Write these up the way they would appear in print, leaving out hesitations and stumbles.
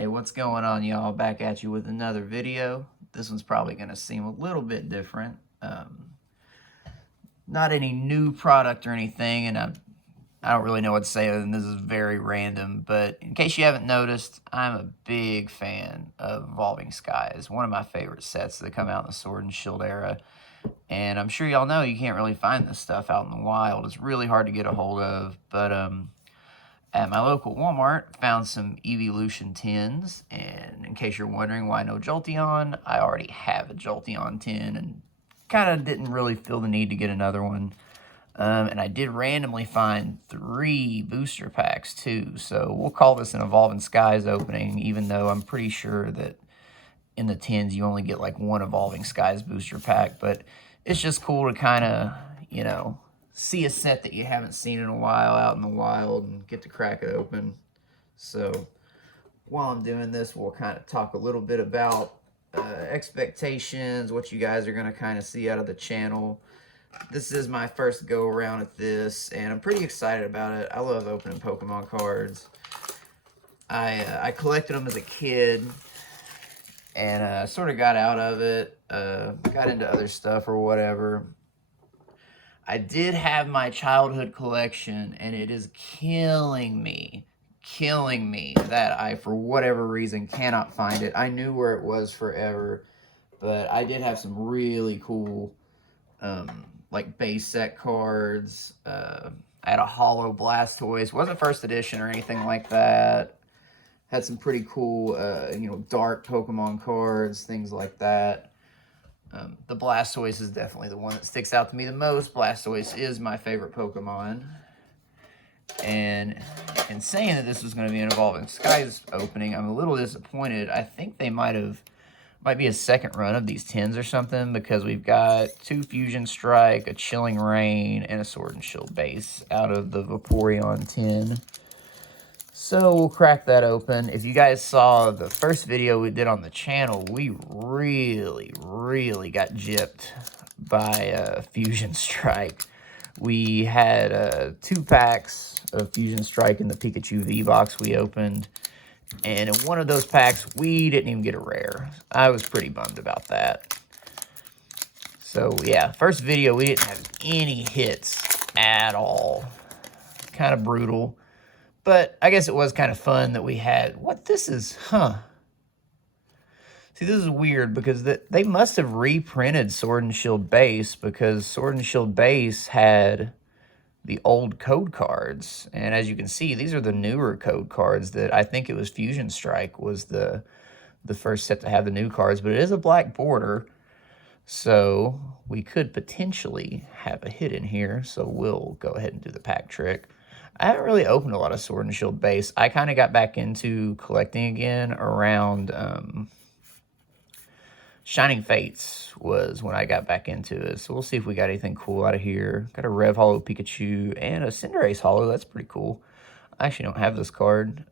Hey, what's going on, y'all? Back at you with another video. This one's probably going to seem a little bit different. Not any new product or anything, and I don't really know what to say other than this is very random. But in case you haven't noticed, I'm a big fan of Evolving Skies. One of my favorite sets that come out in the Sword and Shield era. And I'm sure y'all know you can't really find this stuff out in the wild. It's really hard to get a hold of. But at my local Walmart, found some Evolution tins, and in case you're wondering why no Jolteon, I already have a Jolteon tin, and kind of didn't really feel the need to get another one. And I did randomly find 3 booster packs, too, so we'll call this an Evolving Skies opening, even though I'm pretty sure that in the tins you only get like 1 Evolving Skies booster pack, but it's just cool to kind of, you know, see a set that you haven't seen in a while out in the wild and get to crack it open. So while I'm doing this, we'll kind of talk a little bit about expectations, what you guys are going to kind of see out of the channel. This is my first go around at this, and I'm pretty excited about it. I love opening Pokemon cards. I collected them as a kid, and sort of got out of it, got into other stuff or whatever. I did have my childhood collection, and it is killing me that I, for whatever reason, cannot find it. I knew where it was forever, but I did have some really cool, like, base set cards. I had a Holo Blastoise. Wasn't first edition or anything like that. Had some pretty cool, you know, dark Pokemon cards, things like that. The Blastoise is definitely the one that sticks out to me the most. Blastoise is my favorite Pokemon. And in saying that this was going to be an Evolving Skies opening, I'm a little disappointed. I think they might be a second run of these tins or something, because we've got 2 Fusion Strike, a Chilling Reign, and a Sword and Shield base out of the Vaporeon tin. So we'll crack that open. If you guys saw the first video we did on the channel, we really got gypped by Fusion Strike. We had 2 packs of Fusion Strike in the Pikachu V-Box we opened, and in one of those packs, we didn't even get a rare. I was pretty bummed about that. So yeah, first video, we didn't have any hits at all. Kind of brutal. But I guess it was kind of fun that we had... What this is, huh? See, this is weird because they must have reprinted Sword and Shield base, because Sword and Shield base had the old code cards. And as you can see, these are the newer code cards that I think it was Fusion Strike was the first set to have the new cards. But it is a black border, so we could potentially have a hit in here. So we'll go ahead and do the pack trick. I haven't really opened a lot of Sword and Shield base. I kind of got back into collecting again around Shining Fates was when I got back into it. So we'll see if we got anything cool out of here. Got a Rev Holo Pikachu and a Cinderace Holo. That's pretty cool. I actually don't have this card.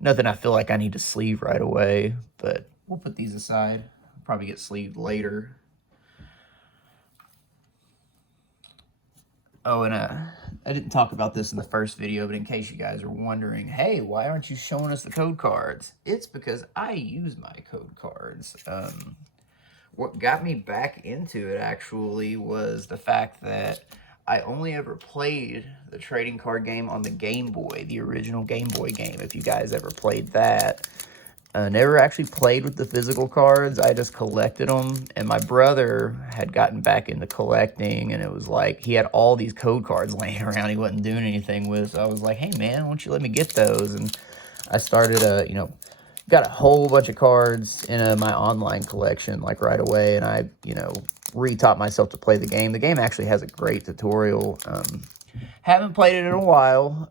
Nothing I feel like I need to sleeve right away, but we'll put these aside. Probably get sleeved later. Oh, and I didn't talk about this in the first video, but in case you guys are wondering, hey, why aren't you showing us the code cards? It's because I use my code cards. What got me back into it, actually, was the fact that I only ever played the trading card game on the Game Boy, the original Game Boy game, if you guys ever played that. Never actually played with the physical cards. I just collected them, and my brother had gotten back into collecting, and it was like he had all these code cards laying around he wasn't doing anything with. So I was like, hey man, why don't you let me get those? And I started, you know, got a whole bunch of cards in my online collection like right away, and I, you know, re-taught myself to play the game. The game actually has a great tutorial. Haven't played it in a while.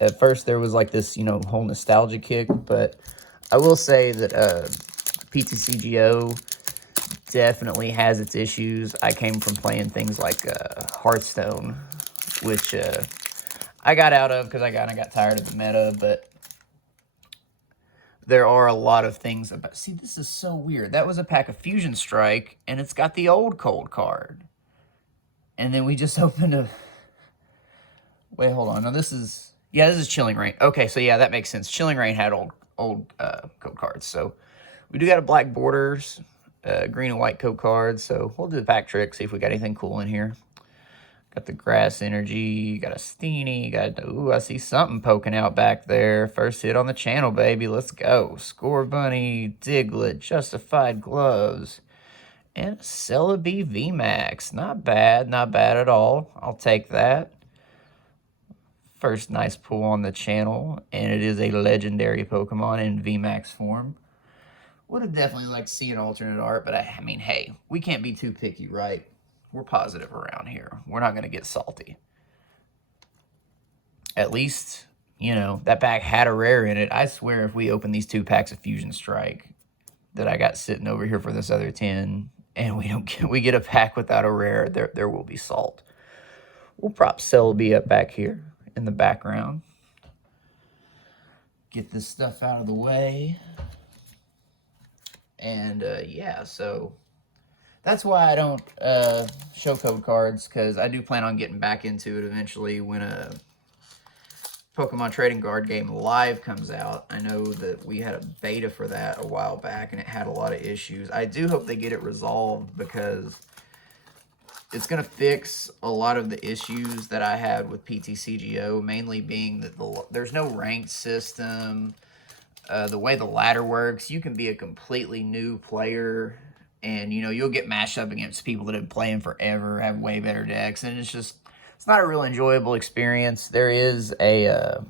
At first there was like this, you know, whole nostalgia kick, but I will say that PTCGO definitely has its issues. I came from playing things like Hearthstone, which I got out of because I kind of got tired of the meta, but there are a lot of things about... See, this is so weird. That was a pack of Fusion Strike, and it's got the old cold card. And then we just opened a... Wait, hold on. Now, this is... Yeah, this is Chilling Reign. Okay, so yeah, that makes sense. Chilling Reign had old code cards. So we do got a black borders, green and white code cards. So we'll do the pack trick, see if we got anything cool in here. Got the Grass Energy, got a Steenie, ooh, I see something poking out back there. First hit on the channel, baby. Let's go. Score Bunny, Diglett, Justified Gloves, and a Celebi VMAX. Not bad at all. I'll take that. First nice pull on the channel, and it is a legendary Pokemon in VMAX form. Would have definitely liked to see an alternate art, but I mean, hey, we can't be too picky, right? We're positive around here. We're not going to get salty. At least, you know, that pack had a rare in it. I swear if we open these 2 packs of Fusion Strike that I got sitting over here for this other 10, and we get a pack without a rare, there will be salt. We'll prop Celebi up back here in the background. Get this stuff out of the way. And, yeah, so that's why I don't show code cards, because I do plan on getting back into it eventually when a Pokemon Trading Card Game Live comes out. I know that we had a beta for that a while back, and it had a lot of issues. I do hope they get it resolved, because it's going to fix a lot of the issues that I had with PTCGO, mainly being that there's no ranked system. The way the ladder works, you can be a completely new player, and, you know, you'll get matched up against people that have been playing forever, have way better decks, and it's not a real enjoyable experience. There is a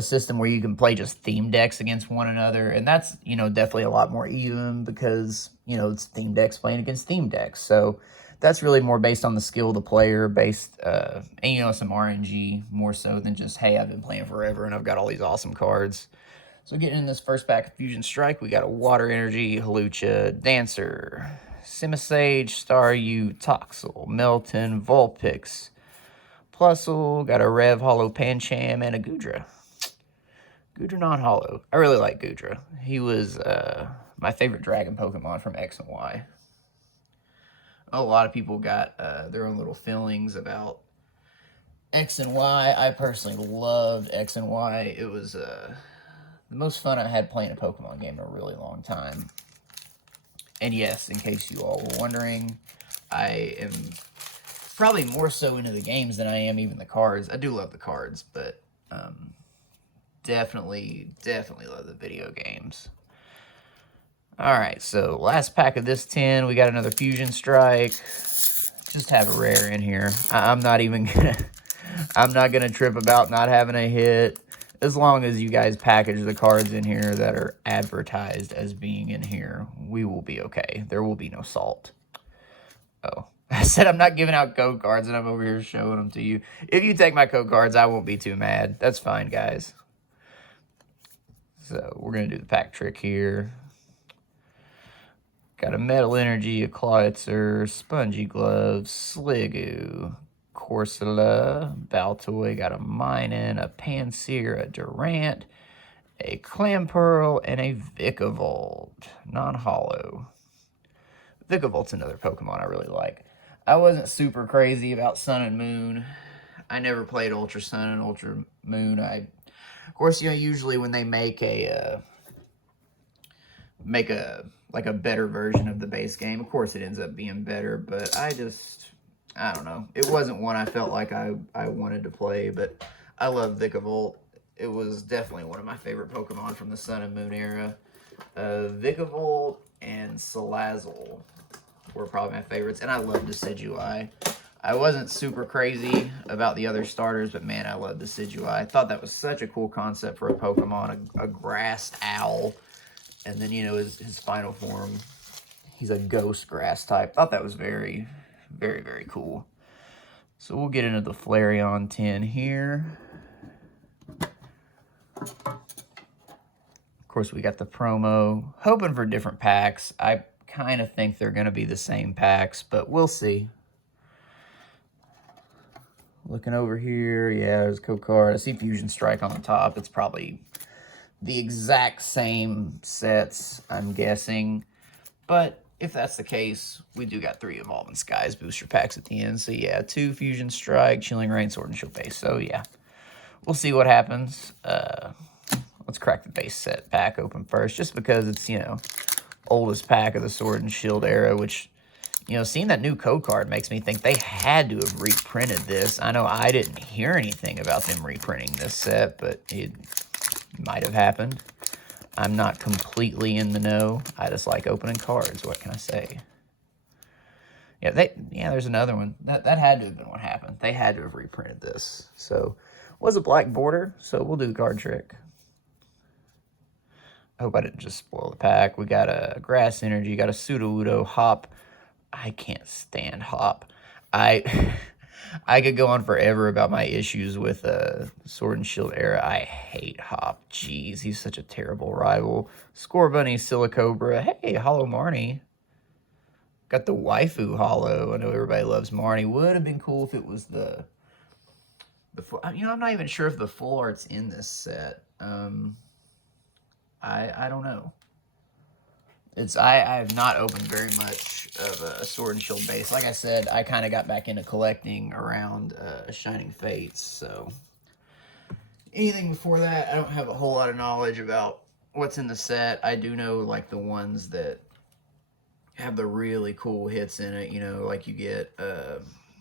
system where you can play just theme decks against one another, and that's, you know, definitely a lot more even, because, you know, it's theme decks playing against theme decks. So that's really more based on the skill of the player, and, you know, some RNG more so than just, hey, I've been playing forever and I've got all these awesome cards. So getting in this first pack of Fusion Strike, we got a Water Energy, Hawlucha, Dancer, Simisage, Staryu, Toxel, Melton, Vulpix, Plusle, got a Rev Hollow Pancham, and a Goodra. Goodra non-hollow. I really like Goodra. He was my favorite dragon Pokemon from X and Y. A lot of people got their own little feelings about X and Y. I personally loved X and Y. It was the most fun I had playing a Pokemon game in a really long time. And yes, in case you all were wondering, I am probably more so into the games than I am even the cards. I do love the cards, but definitely love the video games. Alright, so last pack of this 10, we got another Fusion Strike. Just have a rare in here. I'm not even gonna I'm not gonna trip about not having a hit. As long as you guys package the cards in here that are advertised as being in here, we will be okay. There will be no salt. Oh, I said I'm not giving out code cards, and I'm over here showing them to you. If you take my code cards, I won't be too mad. That's fine, guys. So we're going to do the pack trick here. Got a Metal Energy, a Clawitzer, Spongy Gloves, Sliggoo, Corsola, Baltoy, got a Minun, a Pansear, a Durant, a Clamperl, and a Vikavolt, non-hollow. Vikavolt's another Pokemon I really like. I wasn't super crazy about Sun and Moon. I never played Ultra Sun and Ultra Moon. Of course, you know, usually when they make a like a better version of the base game, of course it ends up being better, but I don't know. It wasn't one I felt like I wanted to play, but I love Vikavolt. It was definitely one of my favorite Pokemon from the Sun and Moon era. Vikavolt and Salazzle were probably my favorites, and I love Decidueye. I wasn't super crazy about the other starters, but man, I love Decidueye. I thought that was such a cool concept for a Pokemon, a grass owl, and then, you know, his final form, he's a ghost grass type. Thought that was very, very cool. So we'll get into the Flareon 10 here. Of course, we got the promo. Hoping for different packs. I kind of think they're going to be the same packs, but we'll see. Looking over here, yeah, there's a code card. I see Fusion Strike on the top. It's probably the exact same sets, I'm guessing. But if that's the case, we do got 3 Evolving Skies booster packs at the end. So yeah, 2 Fusion Strike, Chilling Reign, Sword and Shield base. So yeah, we'll see what happens. Let's crack the base set pack open first, just because it's, you know, oldest pack of the Sword and Shield era, which, you know, seeing that new code card makes me think they had to have reprinted this. I know I didn't hear anything about them reprinting this set, but it might have happened. I'm not completely in the know. I just like opening cards. What can I say? Yeah, there's another one. That had to have been what happened. They had to have reprinted this. So, was a black border, so we'll do the card trick. I hope I didn't just spoil the pack. We got a Grass Energy, got a Sudowoodo, Hop. I can't stand Hop. I could go on forever about my issues with Sword and Shield era. I hate Hop. Jeez, he's such a terrible rival. Scorbunny, Silicobra. Hey, Hollow Marnie. Got the waifu Hollow. I know everybody loves Marnie. Would have been cool if it was the full, you know, I'm not even sure if the full art's in this set. I don't know. I have not opened very much of a Sword and Shield base. Like I said, I kind of got back into collecting around Shining Fates, so anything before that, I don't have a whole lot of knowledge about what's in the set. I do know, like, the ones that have the really cool hits in it, you know, like you get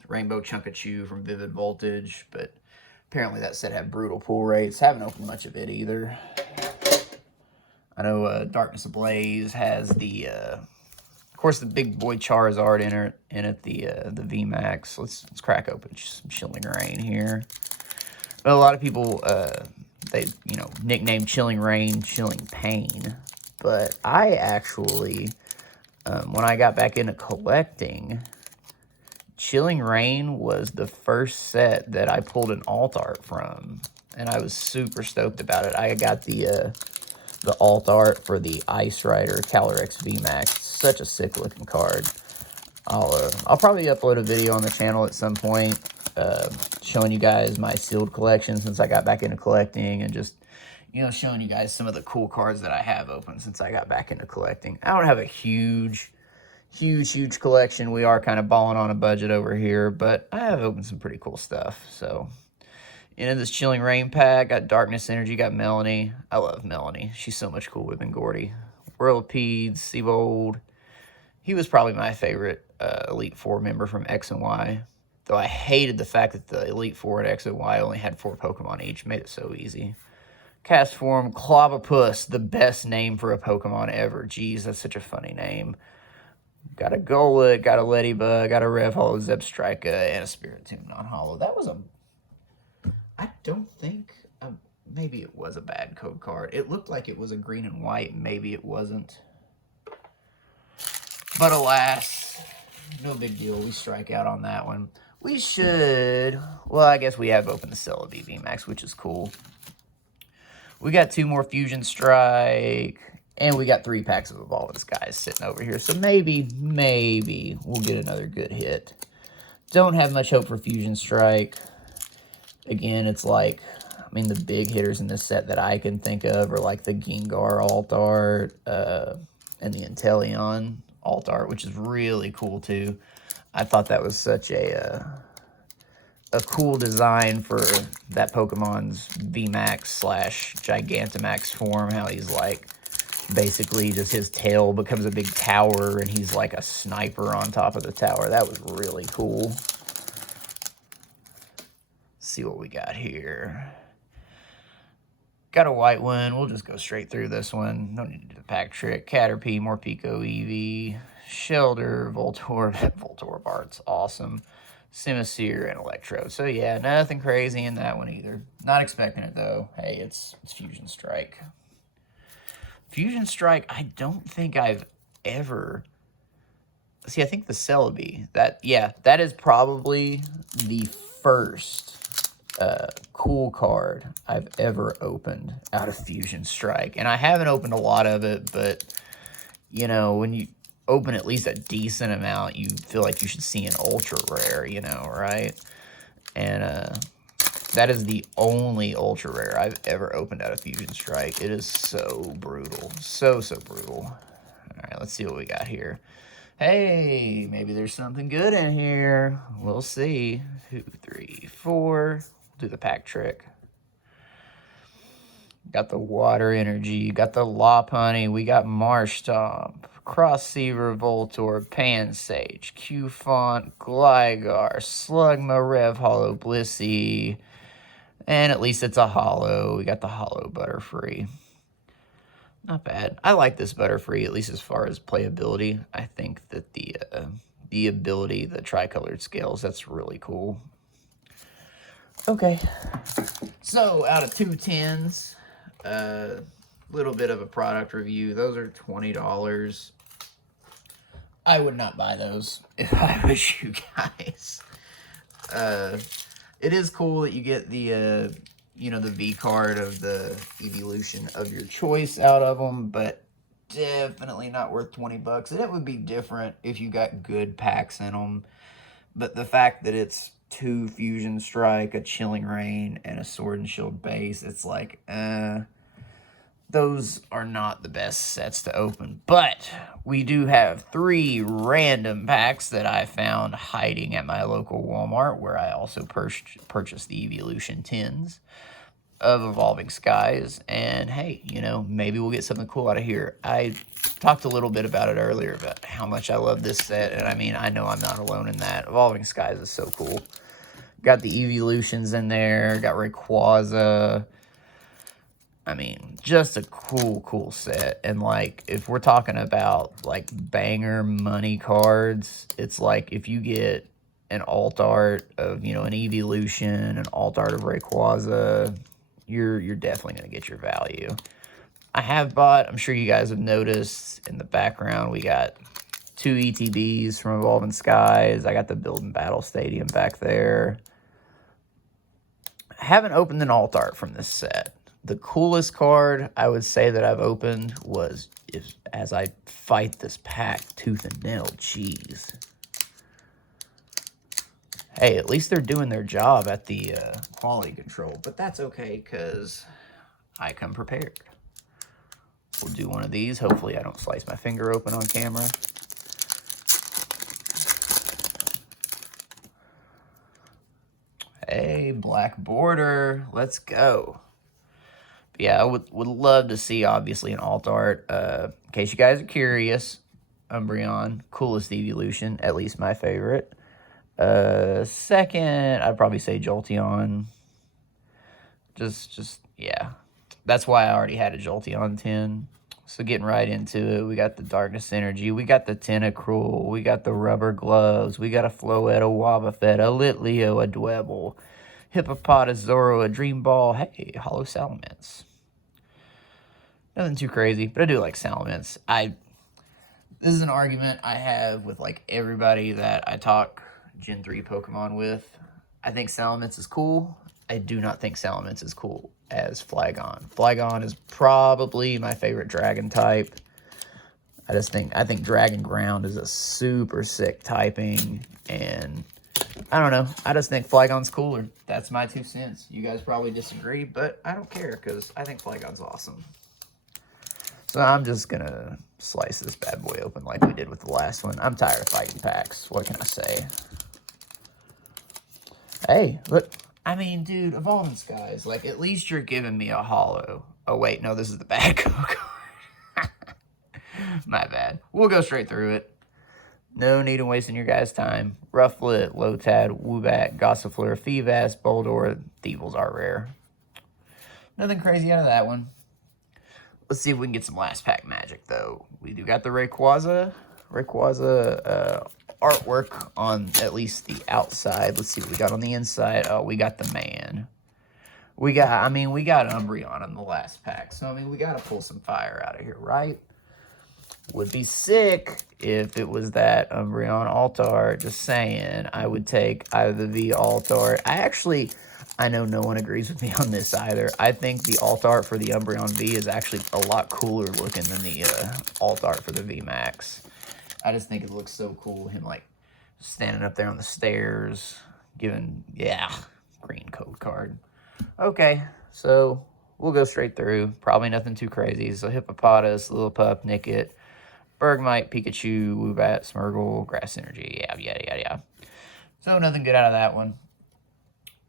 Rainbow Chunkachu from Vivid Voltage, but apparently that set had brutal pull rates. Haven't opened much of it either. I know Darkness Ablaze has the, of course, the big boy Charizard in it, the VMAX. Let's crack open some Chilling Reign here. But a lot of people, they, you know, nickname Chilling Reign Chilling Pain. But I actually, when I got back into collecting, Chilling Reign was the first set that I pulled an alt art from. And I was super stoked about it. I got the alt art for the Ice Rider Calyrex VMAX. Such a sick looking card. I'll probably upload a video on the channel at some point showing you guys my sealed collection since I got back into collecting, and just, you know, showing you guys some of the cool cards that I have open since I got back into collecting. I don't have a huge collection. We are kind of balling on a budget over here, but I have opened some pretty cool stuff. So into this Chilling Reign pack, got Darkness Energy, got Melanie. I love Melanie. She's so much cooler than Gordy. Whirlipede, Seabold. He was probably my favorite Elite Four member from X and Y. Though I hated the fact that the Elite Four at X and Y only had 4 Pokemon each. Made it so easy. Castform, Clobbopus, the best name for a Pokemon ever. Jeez, that's such a funny name. Got a Golett, got a Ladybug, got a Rev Hollow, Zebstrika, and a Spiritomb non-hollow. That was a... I don't think... maybe it was a bad code card. It looked like it was a green and white. Maybe it wasn't. But alas, no big deal. We strike out on that one. We should... Well, I guess we have opened the Celebi VMAX, which is cool. We got 2 more Fusion Strike. And we got 3 packs of Evolving Skies sitting over here. So maybe we'll get another good hit. Don't have much hope for Fusion Strike. Again, it's like, I mean, the big hitters in this set that I can think of are like the Gengar alt art and the Inteleon alt art, which is really cool too. I thought that was such a cool design for that Pokemon's VMAX / Gigantamax form, how he's like, basically just his tail becomes a big tower and he's like a sniper on top of the tower. That was really cool. See what we got here. Got a white one. We'll just go straight through this one. No need to do the pack trick. Caterpie, Morpeko, Eevee, Shelter, Voltorb Art's awesome. Simisear, and Electro. So yeah, nothing crazy in that one either. Not expecting it though. Hey, it's Fusion Strike. Fusion Strike, I don't think I've ever... See, I think the Celebi, that is probably the first cool card I've ever opened out of Fusion Strike. And I haven't opened a lot of it, but, you know, when you open at least a decent amount, you feel like you should see an ultra rare, you know, right? And that is the only ultra rare I've ever opened out of Fusion Strike. It is so brutal. So brutal. All right, let's see what we got here. Hey, maybe there's something good in here. We'll see. 2, 3, 4. Do the pack trick. Got the Water Energy, got the Lopunny, we got Marshtomp, Cross Seaver, Voltorb, Pansage, Q-Font, Gligar, Slugma, Rev Hollow, Blissey, and at least it's a holo. We got the holo Butterfree. Not bad. I like this Butterfree, at least as far as playability. I think that the ability, the tricolored scales, that's really cool. Okay. So, out of 2 10s, a little bit of a product review. Those are $20. I would not buy those if I was you guys. It is cool that you get the, the V card of the evolution of your choice out of them, but definitely not worth 20 bucks. And it would be different if you got good packs in them. But the fact that it's 2 Fusion Strike, a Chilling Reign, and a Sword and Shield base, it's like, those are not the best sets to open. But we do have 3 random packs that I found hiding at my local Walmart, where I also purchased the Evolution 10s of Evolving Skies. And hey, maybe we'll get something cool out of here. I talked a little bit about it earlier, about how much I love this set. And I mean, I know I'm not alone in that. Evolving Skies is so cool. Got the Evolutions in there. Got Rayquaza. I mean, just a cool set. And, like, if we're talking about, like, banger money cards, it's like if you get an alt art of, an Evolution, an alt art of Rayquaza, you're definitely going to get your value. I have bought, I'm sure you guys have noticed, in the background, we got 2 ETBs from Evolving Skies. I got the Build and Battle Stadium back there. I haven't opened an alt art from this set. The coolest card I would say that I've opened was as I fight this pack tooth and nail. Jeez. Hey, at least they're doing their job at the quality control. But that's okay, because I come prepared. We'll do one of these. Hopefully I don't slice my finger open on camera. Hey, black border. Let's go. Yeah, I would love to see, obviously, an alt art. In case you guys are curious, Umbreon, coolest evolution, at least my favorite. Second, I'd probably say Jolteon. Yeah. That's why I already had a Jolteon 10. So getting right into it, we got the Darkness Energy, we got the Tentacruel, we got the Rubber Gloves, we got a Floette, a Wobbuffet, a Litleo, a Dwebble, Hippopotas, Zoro, a Dream Ball, hey, Hollow Salamence. Nothing too crazy, but I do like Salamence. This is an argument I have with, like, everybody that I talk Gen 3 Pokemon with. I think Salamence is cool. I do not think Salamence is cool as Flygon. Flygon is probably my favorite dragon type. I think Dragon Ground is a super sick typing, and I don't know. I just think Flygon's cooler. That's my 2 cents. You guys probably disagree, but I don't care, because I think Flygon's awesome. So I'm just going to slice this bad boy open like we did with the last one. I'm tired of fighting packs. What can I say? Hey, look. I mean, dude, Evolving Skies. Like, at least you're giving me a holo. Oh, wait. No, this is the bad card. My bad. We'll go straight through it. No need in wasting your guys' time. Rufflet, Lotad, Woobat, Gossifleur, Feebas, Boldore, Thievul's are rare. Nothing crazy out of that one. Let's see if we can get some last pack magic, though. We do got the Rayquaza artwork on at least the outside. Let's see what we got on the inside. Oh, we got the man. We got Umbreon in the last pack. So, I mean, we got to pull some fire out of here, right? Would be sick if it was that Umbreon alt art. Just saying. I would take either the V alt art. I know no one agrees with me on this either. I think the alt art for the Umbreon V is actually a lot cooler looking than the alt art for the V Max. I just think it looks so cool. Him, like, standing up there on the stairs, giving, green code card. Okay, so we'll go straight through. Probably nothing too crazy. So Hippopotas, Lillipup, Nickit, Bergmite, Pikachu, Woobat, Smeargle, Grass Energy, yada, yada, yada, yada. So nothing good out of that one.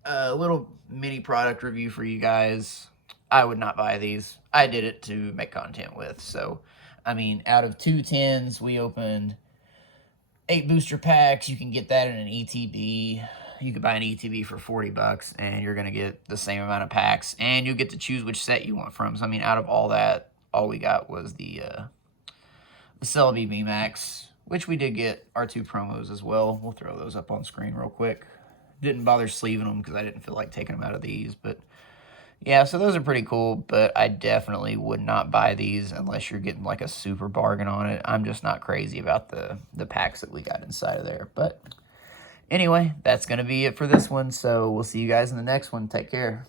A little mini product review for you guys. I would not buy these. I did it to make content with. So, I mean, out of 2 10s, we opened 8 booster packs. You can get that in an ETB. You could buy an ETB for $40, and you're going to get the same amount of packs, and you get to choose which set you want from. So, I mean, out of all that, all we got was the Celebi VMAX, which we did get our 2 promos as well. We'll throw those up on screen real quick. Didn't bother sleeving them because I didn't feel like taking them out of these, but yeah, so those are pretty cool, but I definitely would not buy these unless you're getting like a super bargain on it. I'm just not crazy about the packs that we got inside of there. But anyway, that's going to be it for this one, so we'll see you guys in the next one. Take care.